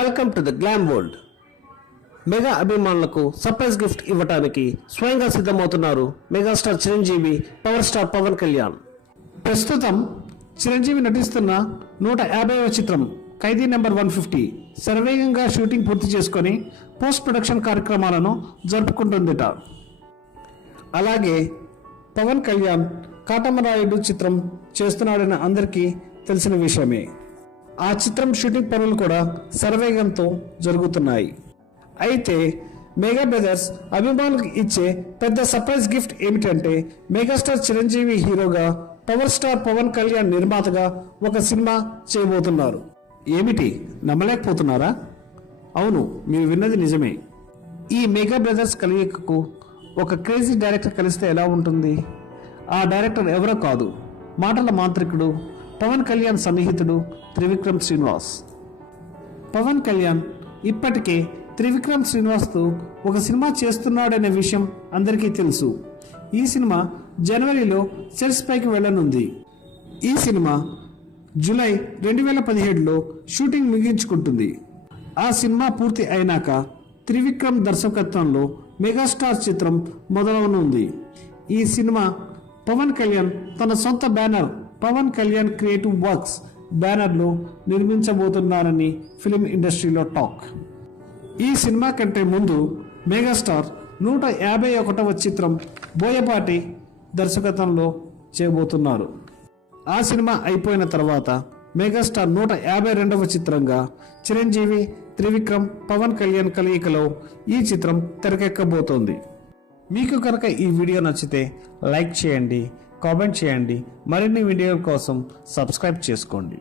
Welcome to the glam world mega అభిమానులకు surprise gift ఇవ్వటానికి స్వయంగా సిద్ధమవుతున్నారు megastar Chiranjeevi power star Pawan Kalyan. ప్రస్తుతం చిరంజీవి నటిస్తున్న నూట యాభైవ చిత్రం ఖైదీ నెంబర్ వన్ ఫిఫ్టీ శరవేగంగా షూటింగ్ పూర్తి చేసుకొని పోస్ట్ ప్రొడక్షన్ కార్యక్రమాలను జరుపుకుంటుందిట. అలాగే పవన్ కళ్యాణ్ కాటమరాయుడు చిత్రం చేస్తున్నాడని అందరికీ తెలిసిన విషయమే. ఆ చిత్రం షూటింగ్ పనులు కూడా శరవేగంతో జరుగుతున్నాయి. అయితే మెగా బ్రదర్స్ అభిమానులకు ఇచ్చే పెద్ద సర్ప్రైజ్ గిఫ్ట్ ఏమిటంటే మెగాస్టార్ చిరంజీవి హీరోగా పవర్ స్టార్ పవన్ కళ్యాణ్ నిర్మాతగా ఒక సినిమా చేయబోతున్నారు. ఏమిటి? నమ్మలేకపోతున్నారా? అవును మీరు విన్నది నిజమే. ఈ మెగా బ్రదర్స్ కలయికకు ఒక క్రేజీ డైరెక్టర్ కలిస్తే ఎలా ఉంటుంది? ఆ డైరెక్టర్ ఎవరో కాదు మాటల మాంత్రికుడు పవన్ కళ్యాణ్ సన్నిహితుడు త్రివిక్రమ్ శ్రీనివాస్. పవన్ కళ్యాణ్ ఇప్పటికే త్రివిక్రమ్ శ్రీనివాస్తో ఒక సినిమా చేస్తున్నాడనే విషయం అందరికీ తెలుసు. ఈ సినిమా జనవరిలో సెట్స్ పైకి వెళ్ళనుంది. ఈ సినిమా జూలై రెండు వేల పదిహేడులో షూటింగ్ ముగించుకుంటుంది. ఆ సినిమా పూర్తి అయినాక త్రివిక్రమ్ దర్శకత్వంలో మెగాస్టార్ చిత్రం మొదలవనుంది. ఈ సినిమా పవన్ కళ్యాణ్ తన సొంత banner Pawan Kalyan creative works బ్యానర్లో నిర్మించబోతున్నారని ఫిలిం ఇండస్ట్రీలో టాక్. ఈ సినిమా కంటే ముందు మెగాస్టార్ నూట యాభై ఒకటవ చిత్రం బోయపాటి దర్శకత్వంలో చేయబోతున్నారు. ఆ సినిమా అయిపోయిన తర్వాత మెగాస్టార్ నూట యాభై రెండవ చిత్రంగా చిరంజీవి త్రివిక్రమ్ పవన్ కళ్యాణ్ కలయికలో ఈ చిత్రం తెరకెక్కబోతోంది. మీకు కనుక ఈ వీడియో నచ్చితే లైక్ చేయండి కామెంట్ చేయండి. మరిన్ని వీడియోల కోసం సబ్స్క్రైబ్ చేసుకోండి.